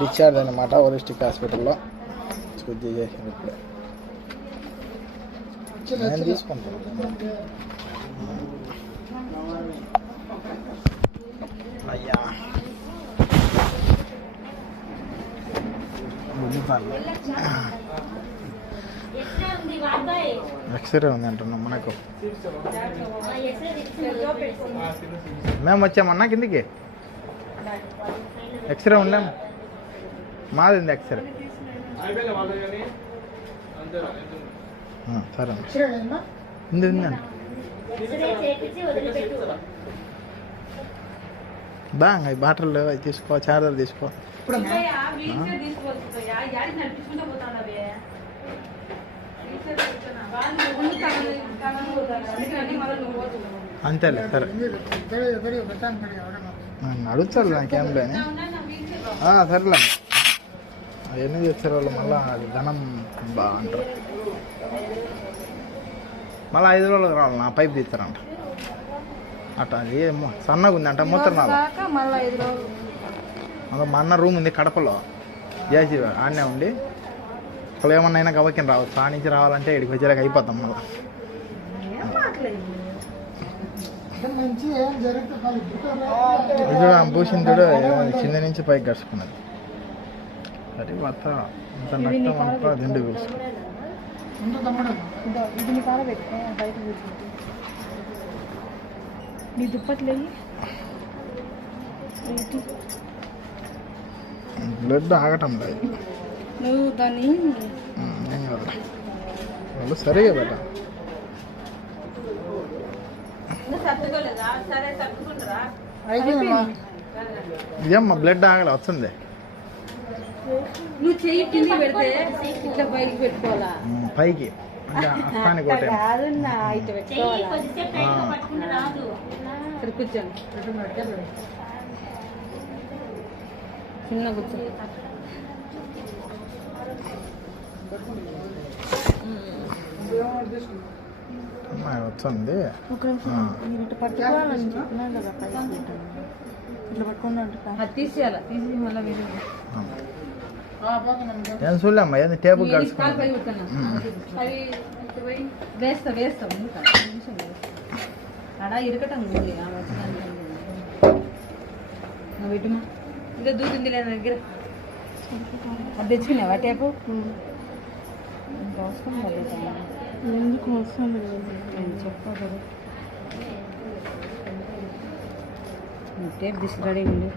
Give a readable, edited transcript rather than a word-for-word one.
Discharge అనమాట holistic హాస్పిటల్లో. శుద్ధి చేసాను ఇప్పుడే. నేను తీసుకుంటాను. అయ్యా ఎక్స్రే ఉంది అంటున్నాం మనకు. మేము వచ్చామన్నా కిందికి. ఎక్స్రే ఉండలేము, మాది ఉంది ఎక్స్రే. సరే ఉంది ఉందండి. బాగా ఈ బాటలు అవి తీసుకో, చార్జర్ తీసుకో. అంతేలే, సరే అడుగుతారు నాకేం లేని. సరేలే, అవన్నీ చేస్తారు వాళ్ళు. మళ్ళీ అది ధనం బాగుంటారు. మళ్ళీ 5 రోజులకు రావాలి. నా పైపు తీస్తారంట అట్ట. అది సన్నగా ఉంది అంట మూత్రం రావాలి. మళ్ళీ మా అన్న రూమ్ ఉంది కడపలో, చేసి ఆడనే ఉండి అక్కడ ఏమన్నా అయినా గవకిని రావచ్చు. ఆ నుంచి రావాలంటే ఇక్కడికి వచ్చేలాగా అయిపోతాం. మళ్ళీ ఇది భూషింతుడు కింద నుంచి పైకి గడుచుకున్నది. అది మొత్తం ఇంత నష్టం అంతా దిండు కూర్చుంది. బ్లడ్ ఆగటం లేదు. నువ్వు దాన్ని వాళ్ళు సరిగా పెట్ట. ఇదేమ్మా బ్లడ్ ఆగలే వస్తుంది. నువ్వు చెయ్యి కింద పెడితే ఇట్లా పైకి పెట్టుకోవాలా? పైకి అంటే అస్తానికి ఒకటే కూర్చోండి, చిన్న కూర్చో. వస్తుంది. తీసేయాలి, తీసి మళ్ళీ నేను చూడలేమ్మా. ఏంది టేబుల్ వేస్తా వేస్తా అడా ఇరకటం వీటిమా ఇదే దూకింది లేదా దగ్గర. అది తెచ్చుకున్నావా టేపు? అవసరం లేదు. ఎందుకు అవసరం లేదు చెప్పదు. టేప్ తీసుకురాడే ఉంది.